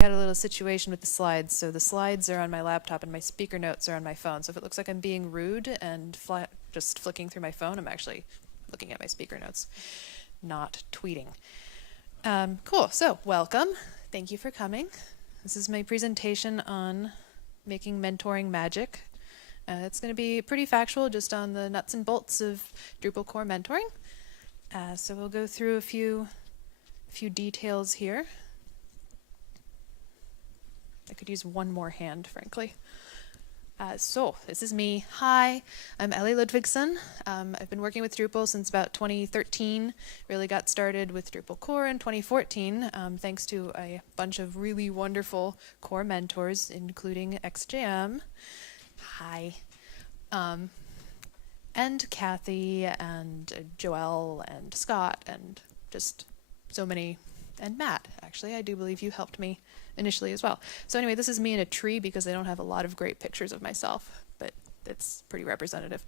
Had a little situation with the slides. So the slides are on my laptop and my speaker notes are on my phone. So if it looks like I'm being rude and just flicking through my phone, I'm actually looking at my speaker notes, not tweeting. Cool, so welcome. Thank you for coming. This is my presentation on making mentoring magic. It's going to be pretty factual, just on the nuts and bolts of Drupal core mentoring. So we'll go through a few details here. I could use one more hand, frankly. So this is me. Hi, I'm Ellie Ludvigsen. I've been working with Drupal since about 2013. Really got started with Drupal core in 2014, thanks to a bunch of really wonderful core mentors, including XJM. Hi. And Kathy and Joelle and Scott and just so many, and Matt, actually. I do believe you helped me initially as well. So anyway, this is me in a tree because I don't have a lot of great pictures of myself, but it's pretty representative.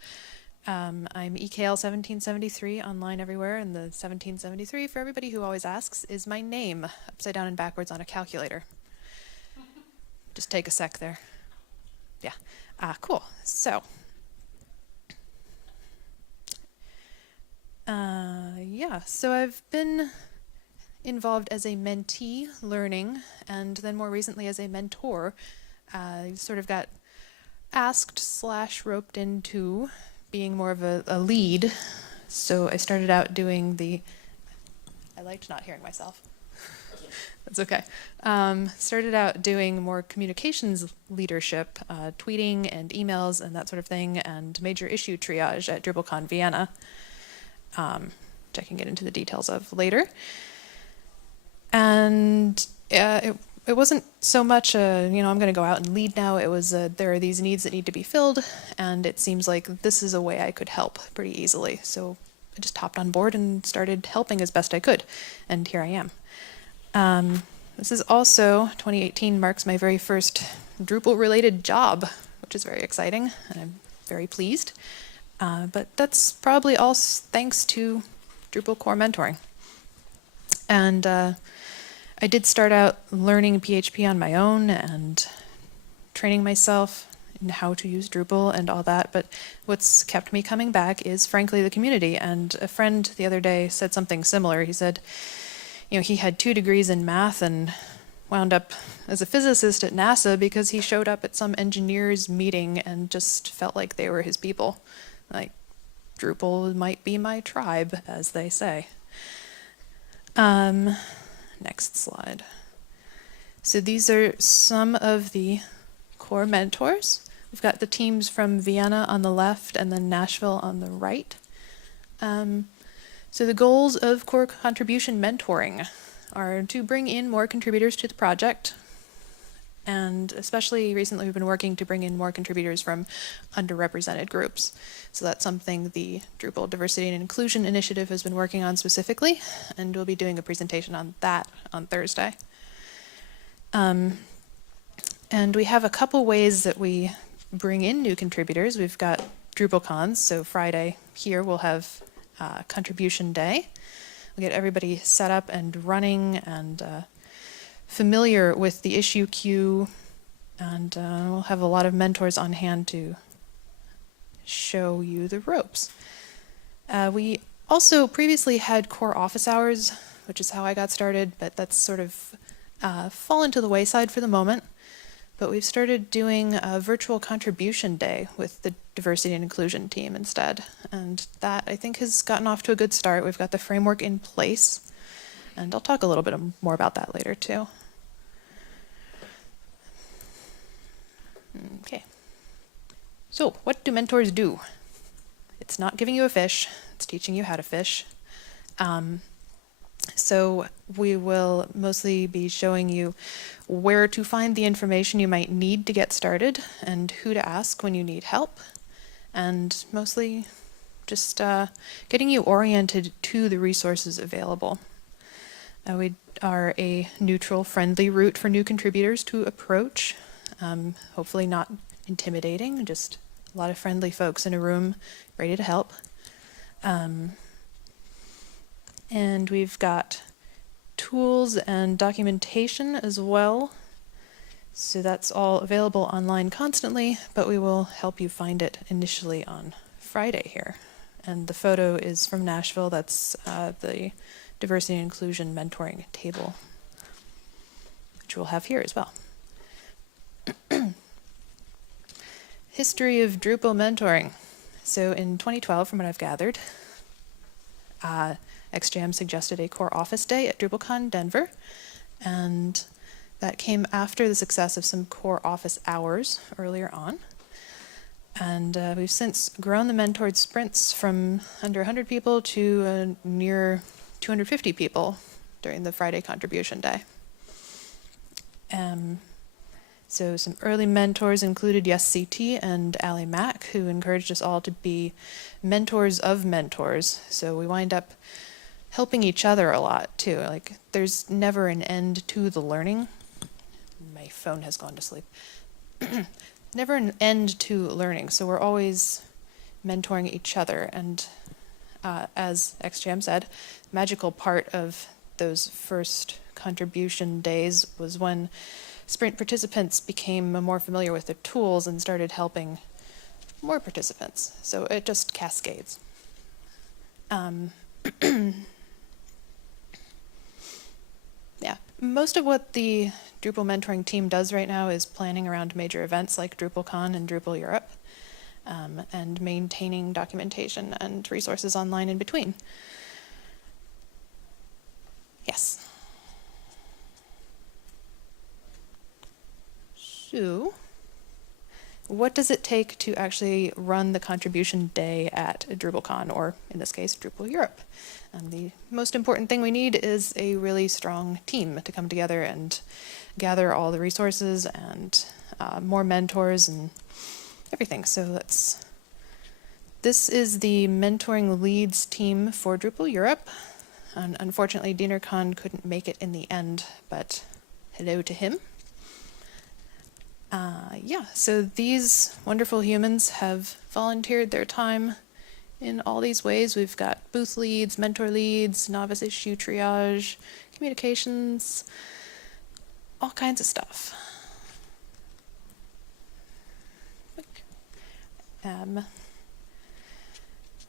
I'm EKL 1773 online everywhere, and the 1773, for everybody who always asks, is my name, upside down and backwards on a calculator. Just take a sec there. Yeah, cool. So, so I've been involved as a mentee learning, and then more recently as a mentor. I sort of got asked / roped into being more of a lead. So I started out doing I liked not hearing myself. That's okay. Started out doing more communications leadership, tweeting and emails and that sort of thing, and major issue triage at DrupalCon Vienna, which I can get into the details of later. And it wasn't so much I'm going to go out and lead now. It was there are these needs that need to be filled, and it seems like this is a way I could help pretty easily. So I just hopped on board and started helping as best I could, and here I am. This is also, 2018 marks my very first Drupal-related job, which is very exciting, and I'm very pleased. But that's probably all thanks to Drupal core mentoring. And I did start out learning PHP on my own and training myself in how to use Drupal and all that, but what's kept me coming back is, frankly, the community. And a friend the other day said something similar. He said, he had 2 degrees in math and wound up as a physicist at NASA because he showed up at some engineers meeting and just felt like they were his people. Like, Drupal might be my tribe, as they say. Next slide. So these are some of the core mentors. We've got the teams from Vienna on the left and then Nashville on the right. So the goals of core contribution mentoring are to bring in more contributors to the project, and especially recently we've been working to bring in more contributors from underrepresented groups. So that's something the Drupal Diversity and Inclusion Initiative has been working on specifically, and we'll be doing a presentation on that on Thursday. And we have a couple ways that we bring in new contributors. We've got DrupalCons, so Friday here we'll have Contribution Day. We'll get everybody set up and running and familiar with the issue queue, and we'll have a lot of mentors on hand to show you the ropes. We also previously had core office hours, which is how I got started, but that's sort of fallen to the wayside for the moment. But we've started doing a virtual contribution day with the diversity and inclusion team instead, and that I think has gotten off to a good start. We've got the framework in place, and I'll talk a little bit more about that later too. Okay. So, what do mentors do? It's not giving you a fish, it's teaching you how to fish. So we will mostly be showing you where to find the information you might need to get started and who to ask when you need help, and mostly just getting you oriented to the resources available. We are a neutral, friendly route for new contributors to approach. Hopefully not intimidating, just a lot of friendly folks in a room ready to help. And we've got tools and documentation as well So that's all available online constantly, but we will help you find it initially on Friday here. And the photo is from Nashville. That's the diversity and inclusion mentoring table, which we'll have here as well. History of Drupal mentoring. So in 2012, from what I've gathered, XJM suggested a core office day at DrupalCon Denver, and that came after the success of some core office hours earlier on. And we've since grown the mentored sprints from under 100 people to near 250 people during the Friday contribution day. So some early mentors included YesCT and Ellie Mack, who encouraged us all to be mentors of mentors. So we wind up helping each other a lot too. Like, there's never an end to the learning. My phone has gone to sleep. Never an end to learning, so we're always mentoring each other. And as XJM said, magical part of those first contribution days was when sprint participants became more familiar with the tools and started helping more participants. So it just cascades. Yeah, most of what the Drupal mentoring team does right now is planning around major events like DrupalCon and Drupal Europe, and maintaining documentation and resources online in between. Yes. So, what does it take to actually run the contribution day at DrupalCon, or in this case, Drupal Europe? The most important thing we need is a really strong team to come together and gather all the resources and more mentors and everything. So this is the mentoring leads team for Drupal Europe. And unfortunately, DinnerCon couldn't make it in the end, but hello to him. Yeah, so these wonderful humans have volunteered their time in all these ways. We've got booth leads, mentor leads, novice issue triage, communications, all kinds of stuff. The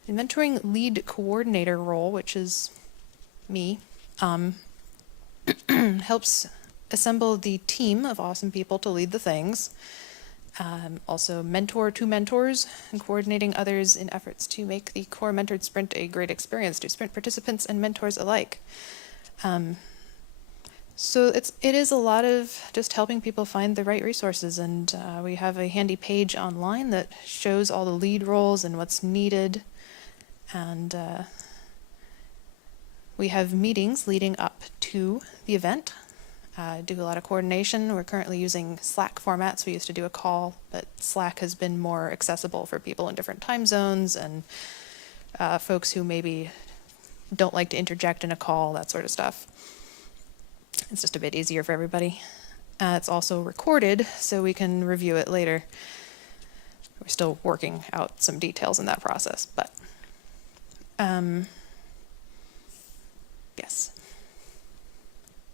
mentoring lead coordinator role, which is me, helps assemble the team of awesome people to lead the things. Also mentor two mentors and coordinating others in efforts to make the core mentored sprint a great experience to sprint participants and mentors alike. So it is a lot of just helping people find the right resources, and we have a handy page online that shows all the lead roles and what's needed, and we have meetings leading up to the event. Do a lot of coordination. We're currently using Slack formats. We used to do a call, but Slack has been more accessible for people in different time zones and folks who maybe don't like to interject in a call, that sort of stuff. It's just a bit easier for everybody. It's also recorded, so we can review it later. We're still working out some details in that process, but yes.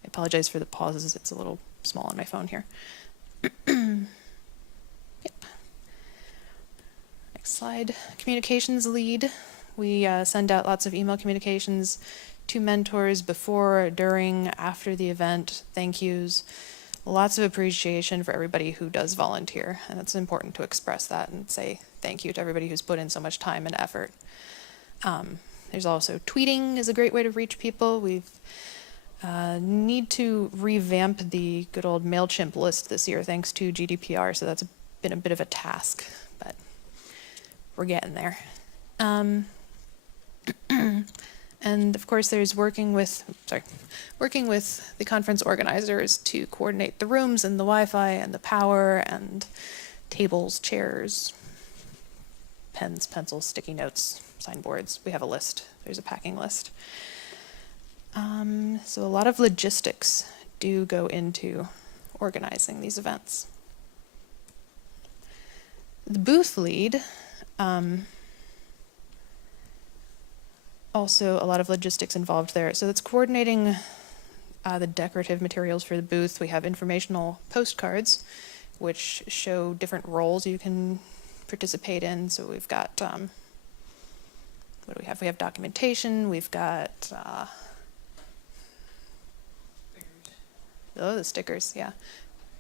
I apologize for the pauses. It's a little small on my phone here. Yep. Next slide. Communications lead. We send out lots of email communications to mentors before, during, after the event, thank yous. Lots of appreciation for everybody who does volunteer, and it's important to express that and say thank you to everybody who's put in so much time and effort. There's also tweeting is a great way to reach people. We've need to revamp the good old MailChimp list this year thanks to GDPR, so that's been a bit of a task, but we're getting there. And of course there's working with the conference organizers to coordinate the rooms and the Wi-Fi and the power and tables, chairs, pens, pencils, sticky notes, signboards. We have a list. There's a packing list. So a lot of logistics do go into organizing these events. The booth lead, also a lot of logistics involved there. So it's coordinating the decorative materials for the booth. We have informational postcards, which show different roles you can participate in. So we've got, what do we have? We have documentation, we've got, the stickers, yeah.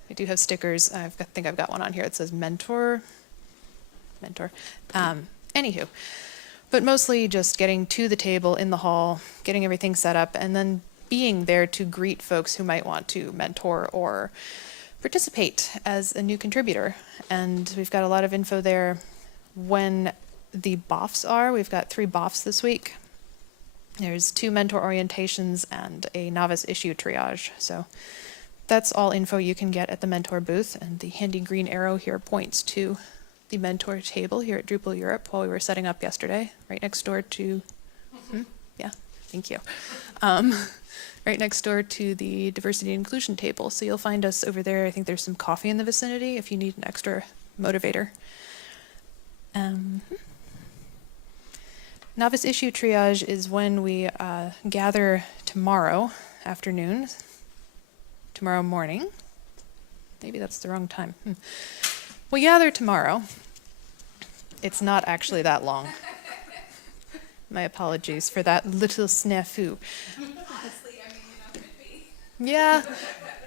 We do have stickers. I think I've got one on here. It says mentor. Anywho, but mostly just getting to the table in the hall, getting everything set up, and then being there to greet folks who might want to mentor or participate as a new contributor. And we've got a lot of info there. When the BOFs are, we've got 3 BOFs this week. There's 2 mentor orientations and a novice issue triage. So that's all info you can get at the mentor booth, and the handy green arrow here points to the mentor table here at Drupal Europe while we were setting up yesterday, right next door to, yeah, thank you. Right next door to the diversity and inclusion table. So you'll find us over there. I think there's some coffee in the vicinity if you need an extra motivator. Novice issue triage is when we gather tomorrow afternoon, tomorrow morning. Maybe that's the wrong time. We gather tomorrow. It's not actually that long. My apologies for that little snafu. Honestly, I mean, it could be. Yeah,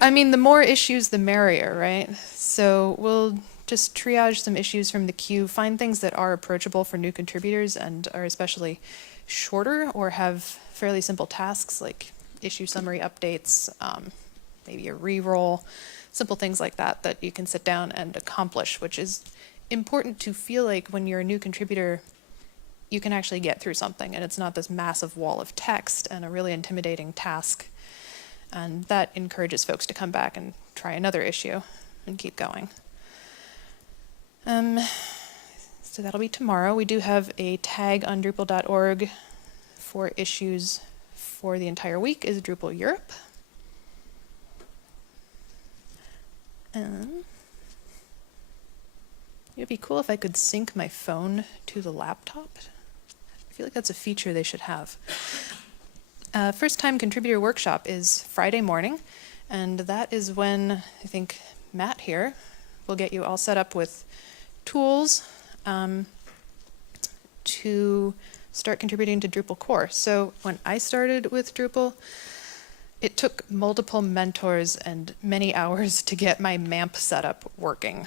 I mean, the more issues, the merrier, right? So we'll just triage some issues from the queue, find things that are approachable for new contributors and are especially shorter or have fairly simple tasks like issue summary updates, maybe a re-roll, simple things like that that you can sit down and accomplish, which is important to feel like when you're a new contributor, you can actually get through something and it's not this massive wall of text and a really intimidating task. And that encourages folks to come back and try another issue and keep going. So that'll be tomorrow. We do have a tag on Drupal.org for issues for the entire week is Drupal Europe. It'd be cool if I could sync my phone to the laptop. I feel like that's a feature they should have. First time contributor workshop is Friday morning, and that is when I think Matt here will get you all set up with tools to start contributing to Drupal core. So when I started with Drupal, it took multiple mentors and many hours to get my MAMP setup working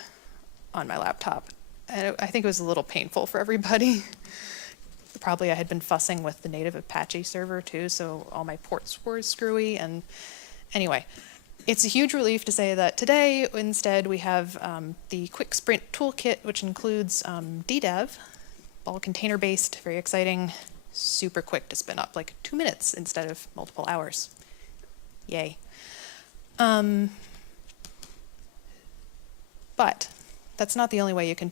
on my laptop. And I think it was a little painful for everybody. Probably I had been fussing with the native Apache server too, so all my ports were screwy. And anyway, it's a huge relief to say that today instead we have the Quick Sprint Toolkit, which includes DDEV, all container-based, very exciting, super quick to spin up, like 2 minutes instead of multiple hours. Yay. But that's not the only way you can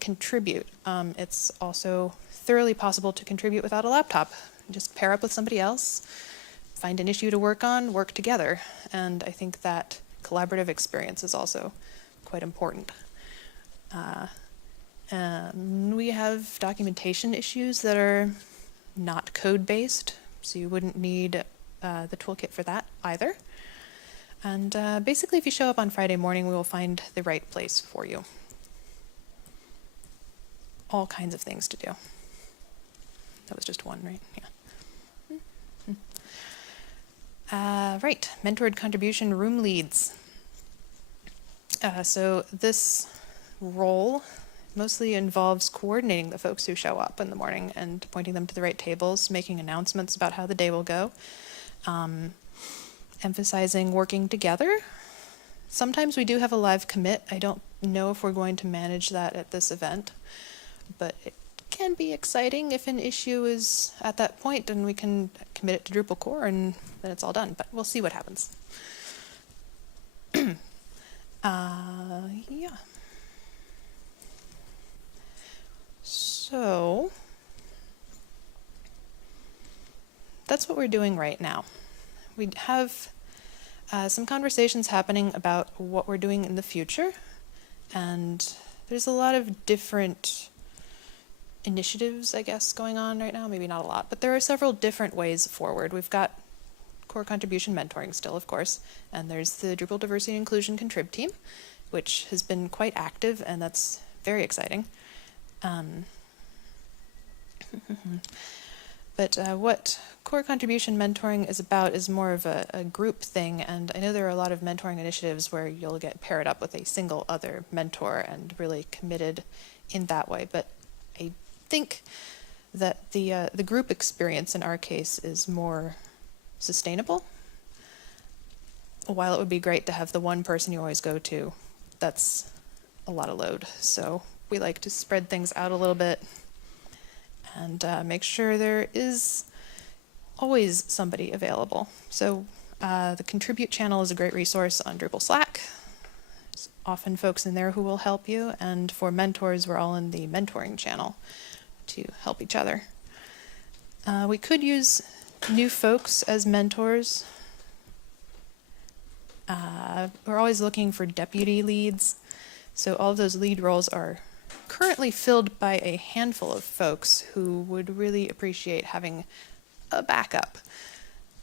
contribute. It's also thoroughly possible to contribute without a laptop. Just pair up with somebody else, find an issue to work on, work together. And I think that collaborative experience is also quite important. And we have documentation issues that are not code-based, so you wouldn't need the toolkit for that either. And basically, if you show up on Friday morning, we will find the right place for you. All kinds of things to do. That was just one, right? Yeah. Right, mentored contribution room leads. So this role mostly involves coordinating the folks who show up in the morning and pointing them to the right tables, making announcements about how the day will go. Emphasizing working together. Sometimes we do have a live commit. I don't know if we're going to manage that at this event, but it can be exciting if an issue is at that point and we can commit it to Drupal core and then it's all done, but we'll see what happens. Yeah. So that's what we're doing right now. We have some conversations happening about what we're doing in the future, and there's a lot of different initiatives, I guess, going on right now. Maybe not a lot, but there are several different ways forward. We've got core contribution mentoring still, of course, and there's the Drupal Diversity and Inclusion Contrib team, which has been quite active, and that's very exciting. But what core contribution mentoring is about is more of a group thing, and I know there are a lot of mentoring initiatives where you'll get paired up with a single other mentor and really committed in that way, but I think that the group experience in our case is more sustainable. While it would be great to have the one person you always go to, that's a lot of load. So we like to spread things out a little bit and make sure there is always somebody available. So the Contribute channel is a great resource on Drupal Slack. There's often folks in there who will help you, and for mentors, we're all in the mentoring channel to help each other. We could use new folks as mentors. We're always looking for deputy leads, so all of those lead roles are currently filled by a handful of folks who would really appreciate having a backup.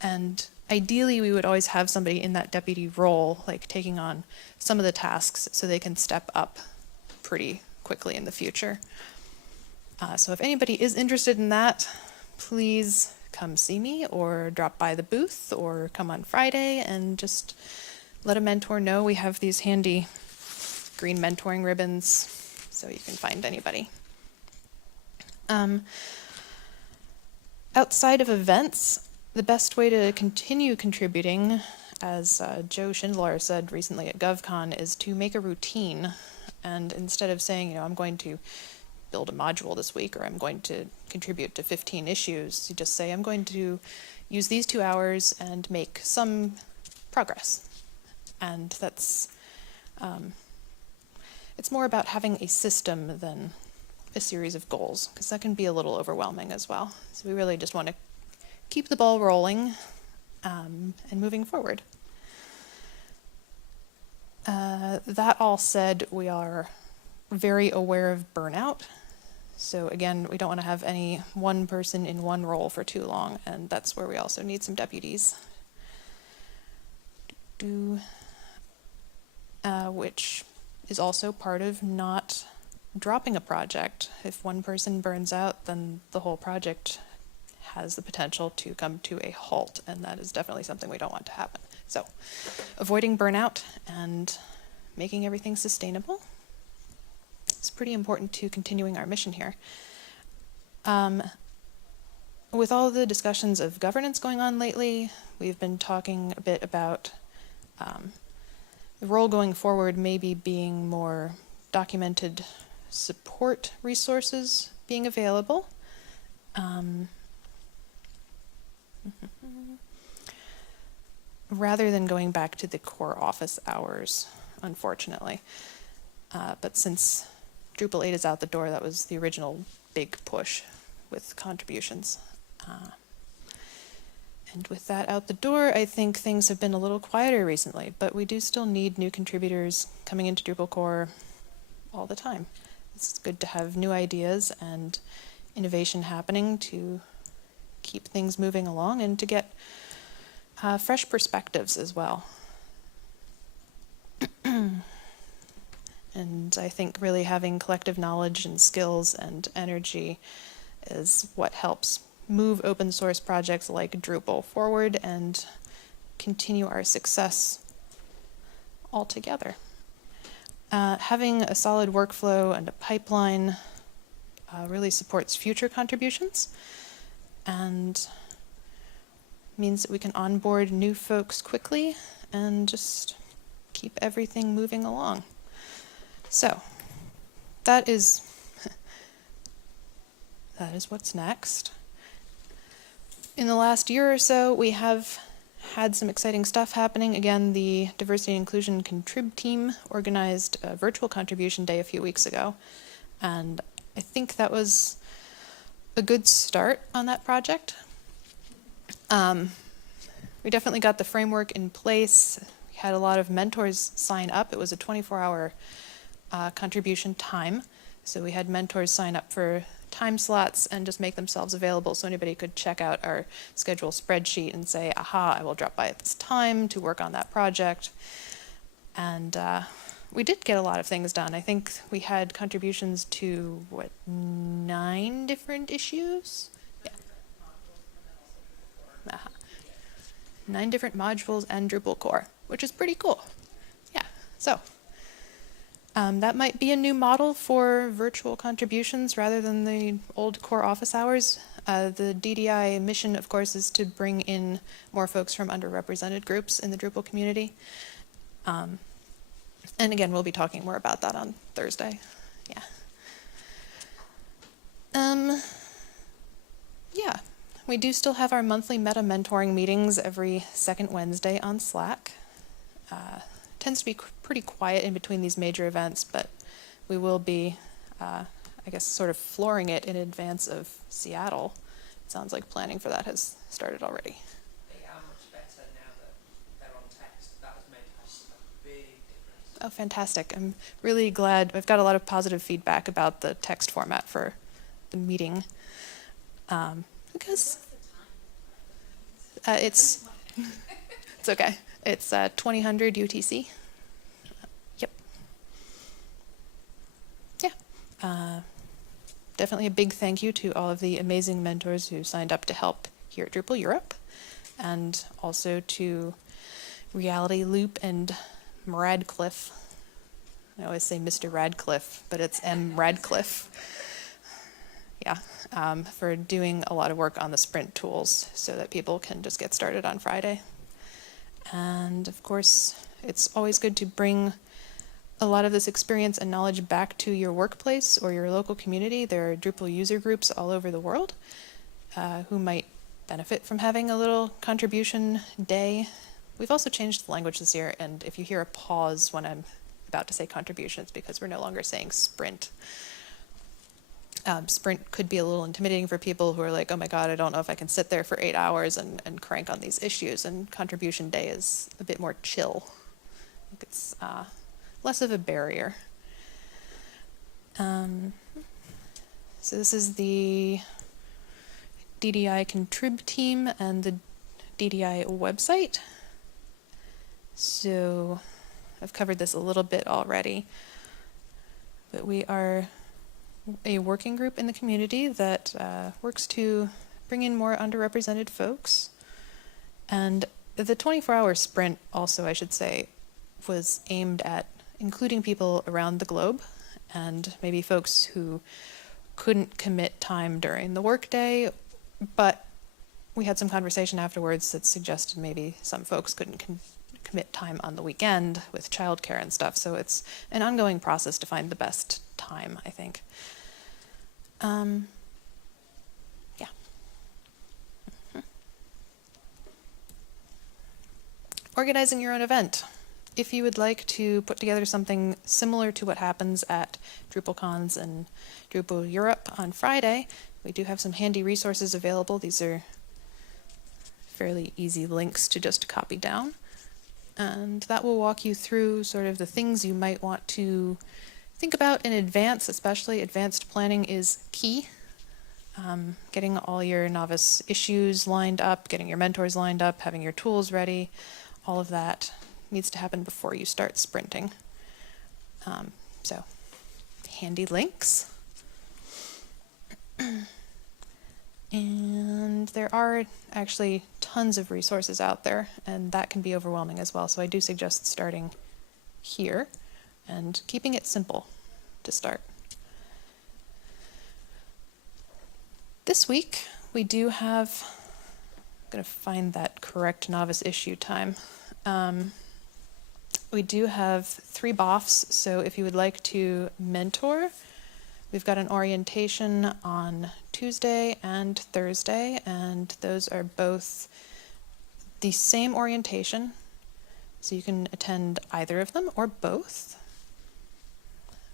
And ideally, we would always have somebody in that deputy role, like taking on some of the tasks so they can step up pretty quickly in the future. So if anybody is interested in that, please come see me or drop by the booth or come on Friday and just let a mentor know. We have these handy green mentoring ribbons so you can find anybody. Outside of events, the best way to continue contributing, as Joe Schindler said recently at GovCon, is to make a routine. And instead of saying, I'm going to build a module this week, or I'm going to contribute to 15 issues, you just say, I'm going to use these 2 hours and make some progress. And that's, it's more about having a system than a series of goals, because that can be a little overwhelming as well. So we really just want to keep the ball rolling and moving forward. That all said, we are very aware of burnout. So again, we don't want to have any one person in one role for too long, and that's where we also need some deputies. Which is also part of not dropping a project. If one person burns out, then the whole project has the potential to come to a halt, and that is definitely something we don't want to happen. So, avoiding burnout and making everything sustainable is pretty important to continuing our mission here. With all the discussions of governance going on lately, we've been talking a bit about the role going forward maybe being more documented support resources being available. Rather than going back to the core office hours, unfortunately. But since Drupal 8 is out the door, that was the original big push with contributions. And with that out the door, I think things have been a little quieter recently, but we do still need new contributors coming into Drupal core all the time. It's good to have new ideas and innovation happening to keep things moving along and to get fresh perspectives as well. And I think really having collective knowledge and skills and energy is what helps move open source projects like Drupal forward and continue our success all together. Having a solid workflow and a pipeline really supports future contributions and means that we can onboard new folks quickly and just keep everything moving along. So that is what's next. In the last year or so, we have had some exciting stuff happening. Again, the Diversity and Inclusion Contrib team organized a virtual contribution day a few weeks ago, and I think that was a good start on that project. We definitely got the framework in place. We had a lot of mentors sign up. It was a 24-hour contribution time, so we had mentors sign up for time slots and just make themselves available so anybody could check out our schedule spreadsheet and say, aha, I will drop by at this time to work on that project. And we did get a lot of things done. I think we had contributions to, 9 different issues? Yeah. 9 different modules and Drupal core, which is pretty cool. Yeah, so that might be a new model for virtual contributions rather than the old core office hours. The DDI mission, of course, is to bring in more folks from underrepresented groups in the Drupal community. And again, we'll be talking more about that on Thursday. Yeah. Yeah, we do still have our monthly meta mentoring meetings every second Wednesday on Slack. Tends to be pretty quiet in between these major events, but we will be, I guess, sort of flooring it in advance of Seattle. It sounds like planning for that has started already. They are much better now that they're on text. That has made a big difference. Oh, fantastic. I'm really glad. I've got a lot of positive feedback about the text format for the meeting. Because it's okay. It's 2000 UTC. Yep. Yeah. Definitely a big thank you to all of the amazing mentors who signed up to help here at Drupal Europe, and also to Reality Loop and Radcliffe. I always say Mr. Radcliffe, but it's M. Radcliffe. Yeah, for doing a lot of work on the sprint tools so that people can just get started on Friday. And of course, it's always good to bring a lot of this experience and knowledge back to your workplace or your local community. There are Drupal user groups all over the world who might benefit from having a little contribution day. We've also changed the language this year, and if you hear a pause when I'm about to say contribution, it's because we're no longer saying sprint. Sprint could be a little intimidating for people who are like, oh my god, I don't know if I can sit there for 8 hours and crank on these issues, and contribution day is a bit more chill. I think it's less of a barrier. So this is the DDI contrib team and the DDI website. So I've covered this a little bit already, but we are a working group in the community that works to bring in more underrepresented folks. And the 24-hour sprint also, I should say, was aimed at including people around the globe and maybe folks who couldn't commit time during the workday, but we had some conversation afterwards that suggested maybe some folks couldn't commit time on the weekend with childcare and stuff. So it's an ongoing process to find the best time, I think. Yeah. Organizing your own event. If you would like to put together something similar to what happens at DrupalCons and Drupal Europe on Friday, we do have some handy resources available. These are fairly easy links to just copy down. And that will walk you through sort of the things you might want to think about in advance. Especially advanced planning is key. Getting all your novice issues lined up, getting your mentors lined up, having your tools ready, all of that needs to happen before you start sprinting. So, handy links. And there are actually tons of resources out there, and that can be overwhelming as well. So I do suggest starting here and keeping it simple to start. This week, we do have, I'm going to find that correct novice issue time. We do have 3 BOFs, so if you would like to mentor, we've got an orientation on Tuesday and Thursday, and those are both the same orientation, so you can attend either of them or both.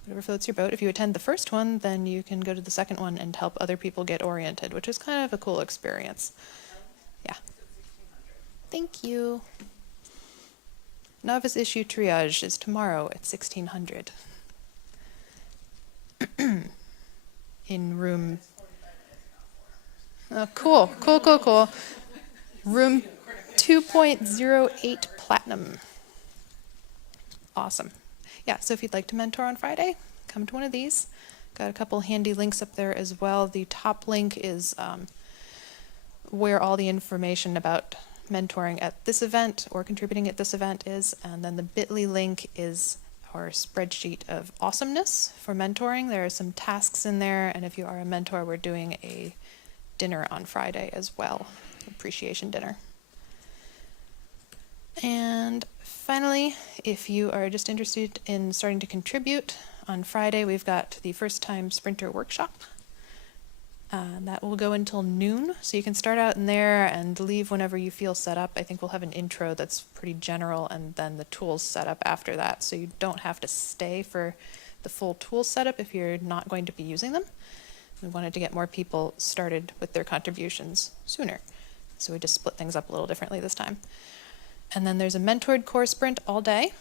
Whatever floats your boat. If you attend the first one, then you can go to the second one and help other people get oriented, which is kind of a cool experience. Yeah. Thank you. Novice issue triage is tomorrow at 1600. in room. Cool, cool, cool, cool. Room 2.08 Platinum. Awesome. Yeah, so if you'd like to mentor on Friday, come to one of these. Got a couple handy links up there as well. The top link is where all the information about mentoring at this event or contributing at this event is, and then the bit.ly link is our spreadsheet of awesomeness for mentoring. There are some tasks in there, and if you are a mentor, we're doing a dinner on Friday as well, appreciation dinner. And finally, if you are just interested in starting to contribute, on Friday we've got the first time sprinter workshop. That will go until noon, so you can start out in there and leave whenever you feel set up. I think we'll have an intro that's pretty general and then the tools set up after that, so you don't have to stay for the full tool setup if you're not going to be using them. We wanted to get more people started with their contributions sooner, so we just split things up a little differently this time. And then there's a mentored core sprint all day,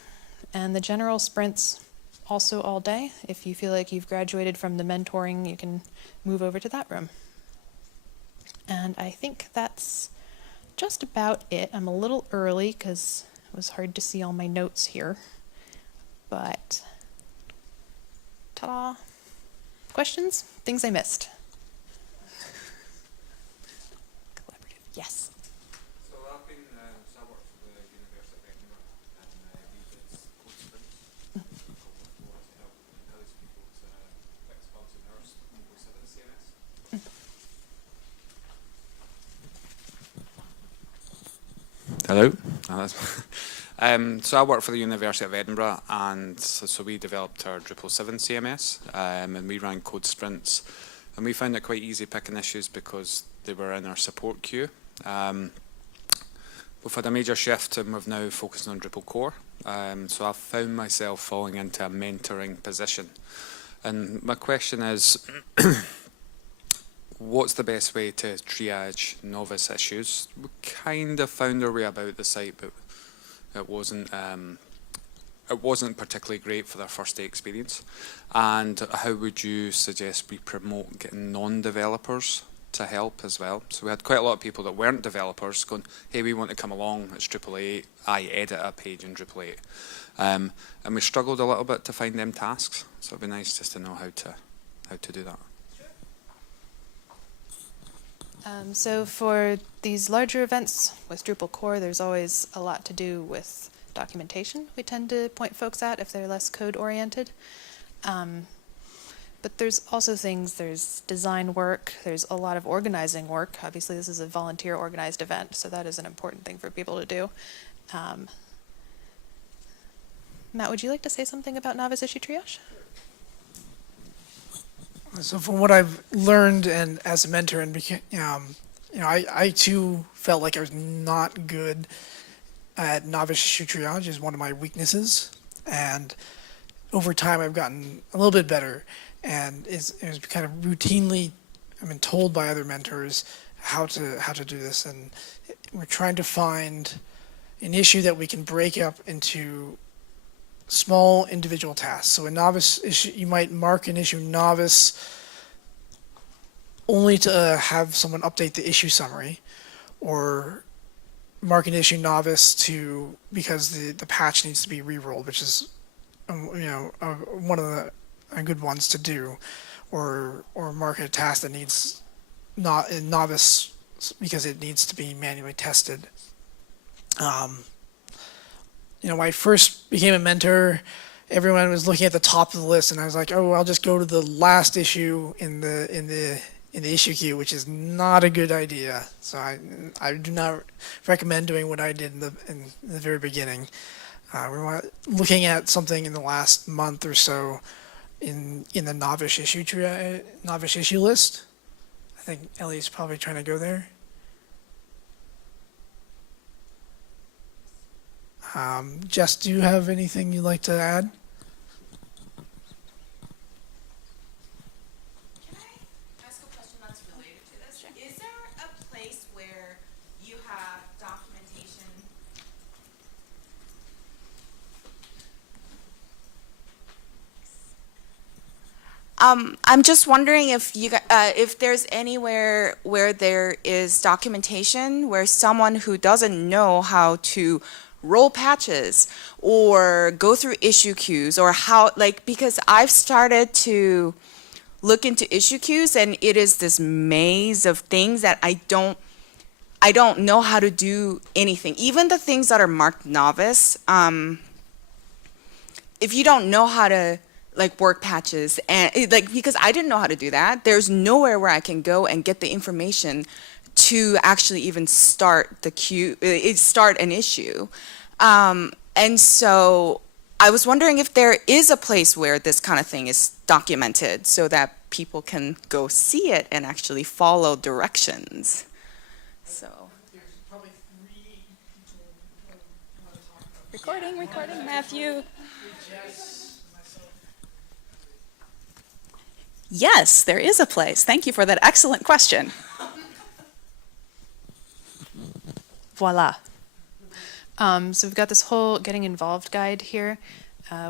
and the general sprints also all day. If you feel like you've graduated from the mentoring, you can move over to that room. And I think that's just about it. I'm a little early because it was hard to see all my notes here. But, ta-da! Questions? Things I missed? Collaborative, yes. So I work for the University of Edinburgh, and we did code sprints to help encourage people to fix bugs in our Drupal 7 CMS. Hello. So I work for the University of Edinburgh, and so we developed our Drupal 7 CMS, and we ran code sprints, and we found it quite easy picking issues because they were in our support queue. We've had a major shift and we've now focused on Drupal core, so I've found myself falling into a mentoring position, and my question is what's the best way to triage novice issues? We kind of found our way about the site, but it wasn't particularly great for their first day experience. And how would you suggest we promote getting non-developers to help as well? So we had quite a lot of people that weren't developers going, hey, we want to come along, it's Drupal 8, I edit a page in Drupal 8. And we struggled a little bit to find them tasks, so it'd be nice just to know how to do that. So for these larger events with Drupal core, there's always a lot to do with documentation. We tend to point folks at if they're less code oriented. But there's also things, there's design work, there's a lot of organizing work. Obviously this is a volunteer organized event, so that is an important thing for people to do. Matt, would you like to say something about novice issue triage? So from what I've learned and as a mentor, and I too felt like I was not good at novice issue triage. Is one of my weaknesses, and over time I've gotten a little bit better, and it's kind of routinely I've been told by other mentors how to do this, and we're trying to find an issue that we can break up into small individual tasks. So a novice issue, you might mark an issue novice only to have someone update the issue summary, or mark an issue novice because the patch needs to be re-rolled, which is one of the good ones to do, or mark a task that needs not a novice because it needs to be manually tested. When I first became a mentor, everyone was looking at the top of the list, and I was like, "Oh, I'll just go to the last issue in the issue queue," which is not a good idea. So I do not recommend doing what I did in the very beginning. We're looking at something in the last month or so in the novice issue list. I think Ellie's probably trying to go there. Jess, do you have anything you'd like to add? Can I ask a question that's related to this? Sure. Is there a place where you have documentation? I'm just wondering if if there's anywhere where there is documentation where someone who doesn't know how to roll patches or go through issue queues or how, like, because I've started to look into issue queues and it is this maze of things that I don't know how to do anything. Even the things that are marked novice, if you don't know how to like work patches and because I didn't know how to do that, there's nowhere where I can go and get the information to actually even start the queue, start an issue. And so I was wondering if there is a place where this kind of thing is documented so that people can go see it and actually follow directions. So. There's probably 3 people who want to talk about Recording, Matthew. Yes, there is a place. Thank you for that excellent question. Voila. So we've got this whole getting involved guide here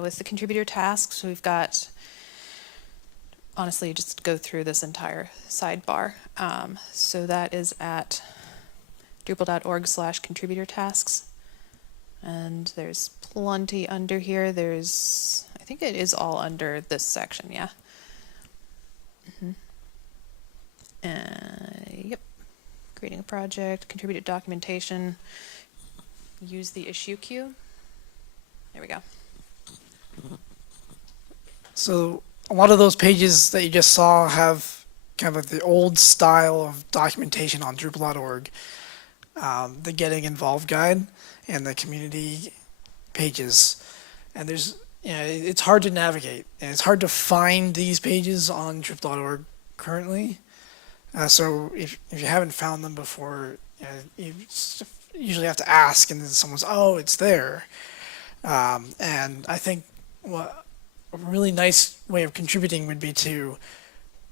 with the contributor tasks. We've got, honestly, just go through this entire sidebar. So that is at drupal.org/contributor tasks. And there's plenty under here. I think it is all under this section, yeah. Yep. Creating a project, contributed documentation, use the issue queue. There we go. So a lot of those pages that you just saw have kind of the old style of documentation on Drupal.org, the Getting Involved guide and the community pages. And there's, it's hard to navigate and it's hard to find these pages on Drupal.org currently. So if you haven't found them before, you usually have to ask, and then someone's, oh, it's there. And I think a really nice way of contributing would be to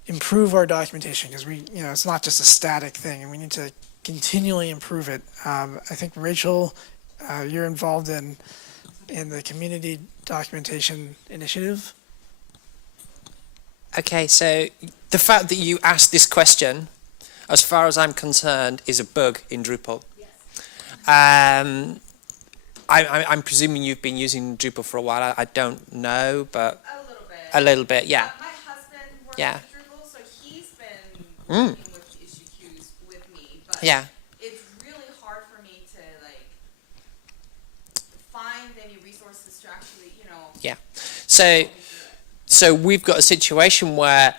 improve our documentation, because it's not just a static thing, and we need to continually improve it. I think Rachel, you're involved in the community documentation initiative. Okay, so the fact that you asked this question, as far as I'm concerned, is a bug in Drupal. Yes. I'm presuming you've been using Drupal for a while. I don't know, but A little bit. a little bit, yeah. My husband works Yeah. with Drupal, so he's been working with the issue queues with me. But Yeah. it's really hard for me to find any resources to actually, Yeah. So we've got a situation where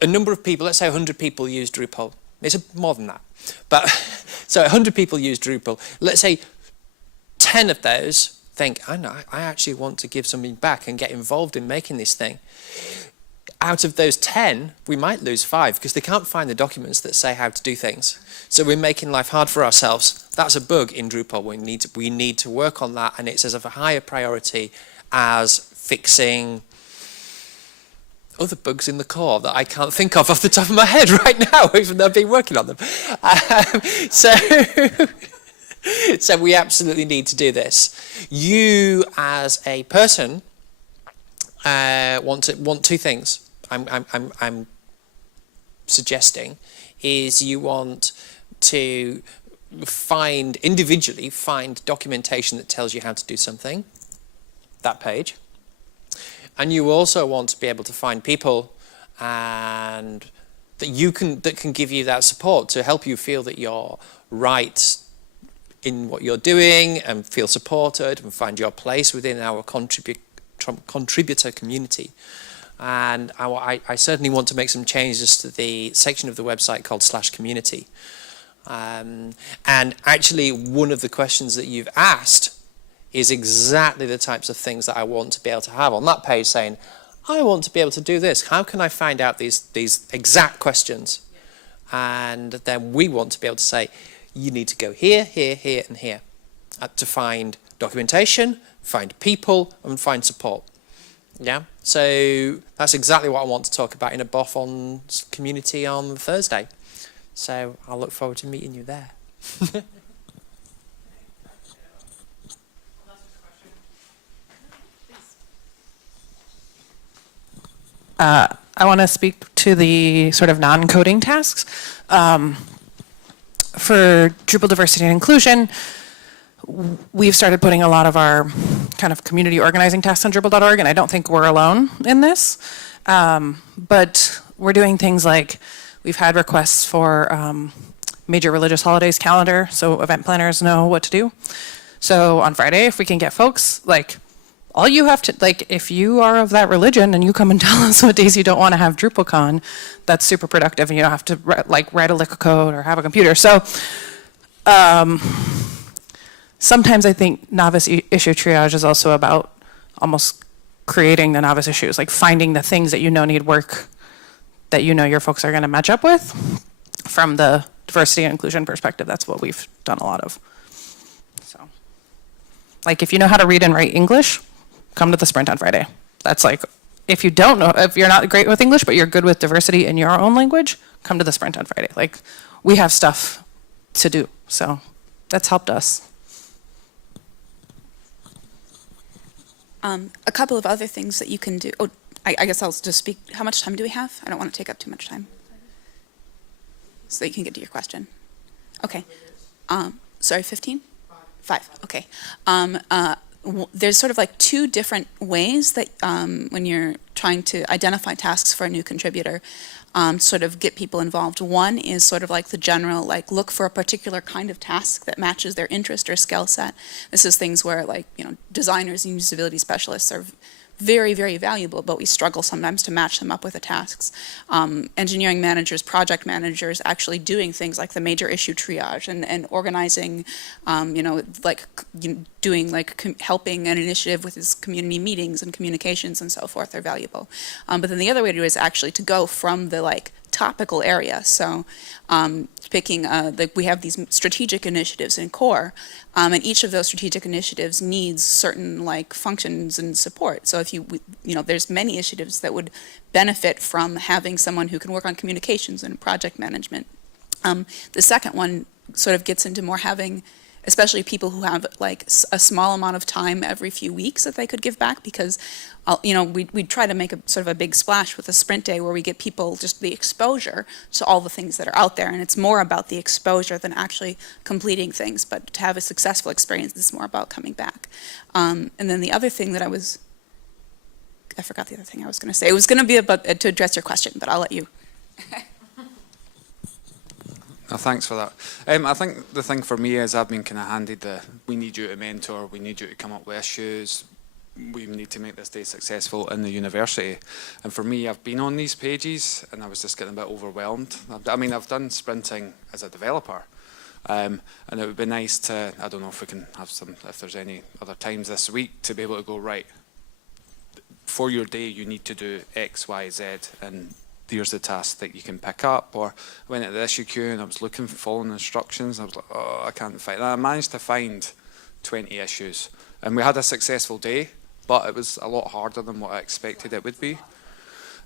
a number of people, let's say 100 people use Drupal. It's more than that. But so 100 people use Drupal. Let's say 10 of those think, I actually want to give something back and get involved in making this thing. Out of those 10, we might lose 5 because they can't find the documents that say how to do things. So we're making life hard for ourselves. That's a bug in Drupal. We need to work on that, and it's as of a higher priority as fixing other bugs in the core that I can't think of off the top of my head right now, even though I've been working on them. So we absolutely need to do this. You, as a person, want 2 things. I'm suggesting is you want to individually find documentation that tells you how to do something. That page. And you also want to be able to find people and that can give you that support to help you feel that you're right in what you're doing and feel supported and find your place within our contributor community. And I certainly want to make some changes to the section of the website called /community. And actually, one of the questions that you've asked is exactly the types of things that I want to be able to have on that page, saying, I want to be able to do this. How can I find out these exact questions? And then we want to be able to say, you need to go here, here, here, and here to find documentation, find people, and find support. Yeah, so that's exactly what I want to talk about in a BOF on community on Thursday. So I'll look forward to meeting you there. I want to speak to the sort of non-coding tasks. For Drupal diversity and inclusion, we've started putting a lot of our kind of community organizing tasks on Drupal.org, and I don't think we're alone in this. But we're doing things like we've had requests for major religious holidays calendar, so event planners know what to do. So on Friday, if we can get folks, like, all you have to, like, if you are of that religion and you come and tell us what days you don't want to have DrupalCon, that's super productive, and you don't have to, write a lick of code or have a computer. So sometimes I think novice issue triage is also about almost creating the novice issues, like finding the things that you know need work that you know your folks are going to match up with. From the diversity and inclusion perspective, that's what we've done a lot of. So, like, if you know how to read and write English, come to the sprint on Friday. That's like, if you don't know, if you're not great with English, but you're good with diversity in your own language, come to the sprint on Friday. Like, we have stuff to do. So that's helped us. A couple of other things that you can do. Oh, I guess I'll just speak. How much time do we have? I don't want to take up too much time. So that you can get to your question. Okay. Sorry, 15? 5. Okay. There's sort of like two different ways that when you're trying to identify tasks for a new contributor, sort of get people involved. One is sort of like the general, like, look for a particular kind of task that matches their interest or skill set. This is things where, like, designers and usability specialists are very, very valuable, but we struggle sometimes to match them up with the tasks. Engineering managers, project managers actually doing things like the major issue triage and organizing, doing helping an initiative with his community meetings and communications and so forth are valuable. But then the other way to do it is actually to go from the topical area. So picking, we have these strategic initiatives in core, and each of those strategic initiatives needs certain functions and support. So if there's many initiatives that would benefit from having someone who can work on communications and project management. The second one sort of gets into more having, especially people who have a small amount of time every few weeks that they could give back, because we try to make a sort of a big splash with a sprint day where we get people just the exposure to all the things that are out there, and it's more about the exposure than actually completing things. But to have a successful experience is more about coming back. And then the other thing that I forgot the other thing I was going to say. It was going to be about to address your question, but I'll let you. No, thanks for that. I think the thing for me is I've been kind of handed we need you to mentor, we need you to come up with issues, we need to make this day successful in the university. And for me, I've been on these pages and I was just getting a bit overwhelmed. I've done sprinting as a developer, and it would be nice to, I don't know if we can have if there's any other times this week, to be able to go, right, for your day you need to do X, Y, Z, and here's the task that you can pick up. Or I went at the issue queue and I was following instructions. I was like, oh, I can't find that. I managed to find 20 issues. And we had a successful day, but it was a lot harder than what I expected it would be.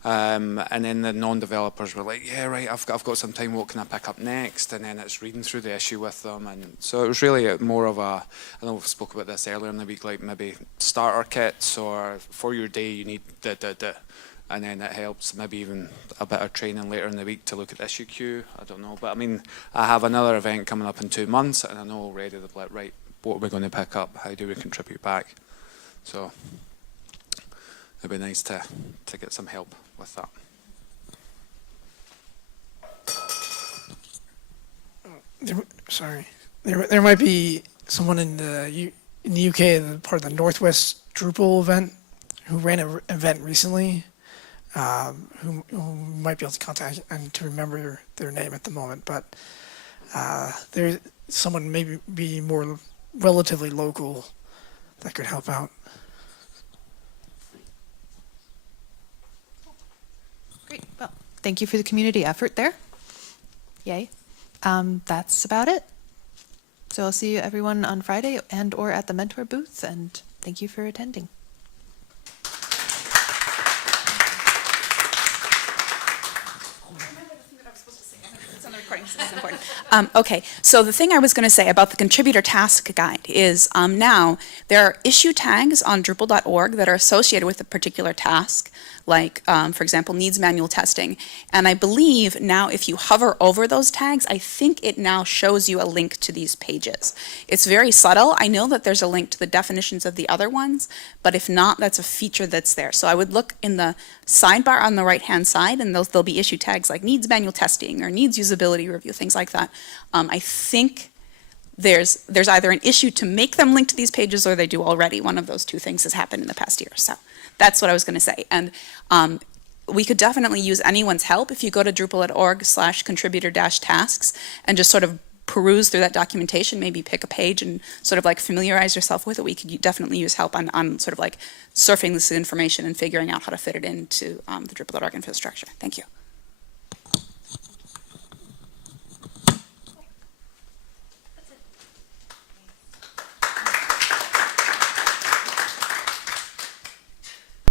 And then the non-developers were like, yeah, right, I've got some time, what can I pick up next? And then it's reading through the issue with them. And so it was really more of I know we spoke about this earlier in the week, like maybe starter kits, or for your day you need and then it helps maybe even a bit of training later in the week to look at the issue queue. I don't know, but I have another event coming up in 2 months, and I know already they're like, right, what are we going to pick up? How do we contribute back? So it'd be nice to get some help with that. There might be someone in the UK, part of the Northwest Drupal event, who ran an event recently. Who might be able to contact and to remember their name at the moment, but there's someone maybe be more relatively local that could help out. Great. Well, thank you for the community effort there. Yay. That's about it. So I'll see you everyone on Friday or at the mentor booth, and thank you for attending. Okay, so the thing I was going to say about the contributor task guide is now there are issue tags on Drupal.org that are associated with a particular task, like, for example, needs manual testing. And I believe now if you hover over those tags, I think it now shows you a link to these pages. It's very subtle. I know that there's a link to the definitions of the other ones, but if not, that's a feature that's there. So I would look in the sidebar on the right-hand side, and there'll be issue tags like needs manual testing or needs usability review, things like that. I think there's either an issue to make them link to these pages or they do already. One of those two things has happened in the past year. So that's what I was going to say. And we could definitely use anyone's help if you go to drupal.org/contributor-tasks and just sort of peruse through that documentation, maybe pick a page and sort of like familiarize yourself with it. We could definitely use help on sort of like surfing this information and figuring out how to fit it into the Drupal.org infrastructure. Thank you.